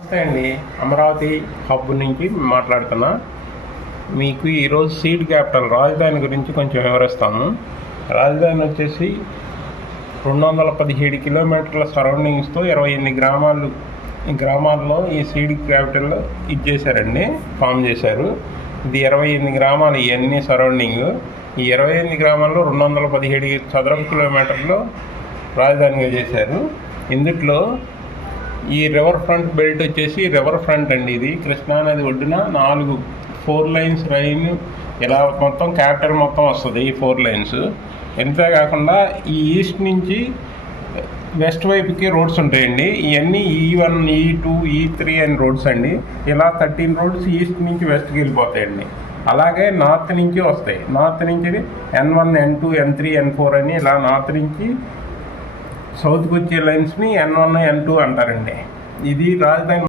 నమస్తే అండి. అమరావతి హబ్ నుంచి మాట్లాడుతున్నా. మీకు ఈరోజు సీడ్ క్యాపిటల్ రాజధాని గురించి కొంచెం వివరిస్తాము. రాజధాని వచ్చేసి 217 కిలోమీటర్ల సరౌండింగ్స్తో 28 గ్రామాల్లో ఈ సీడ్ క్యాపిటల్ ఇచ్చేసారండి, ఫామ్ చేశారు. ఇది 28 గ్రామాలు ఇవన్నీ సరౌండింగ్. ఈ 28 గ్రామాల్లో 217 చదరపు కిలోమీటర్లు రాజధానిగా చేశారు. ఇందులో ఈ రివర్ ఫ్రంట్ బెల్ట్ వచ్చేసి రివర్ ఫ్రంట్ అండి. ఇది కృష్ణానది ఒడ్డున 4 లైన్స్ రైన్ ఇలా మొత్తం క్యాపిటల్ మొత్తం వస్తుంది. ఈ 4 లైన్స్ ఎంతేకాకుండా ఈ ఈస్ట్ నుంచి వెస్ట్ వైపుకి రోడ్స్ ఉంటాయండి. ఇవన్నీ E1, E2, E3 అని రోడ్స్ అండి. ఇలా 13 రోడ్స్ ఈస్ట్ నుంచి వెస్ట్కి వెళ్ళిపోతాయండి. అలాగే నార్త్ నుంచి వస్తాయి. నార్త్ నుంచి N1, N2, N3, N4 అని ఇలా నార్త్ నుంచి సౌత్కి వచ్చే లైన్స్ని N1, N2 అంటారండి. ఇది రాజధాని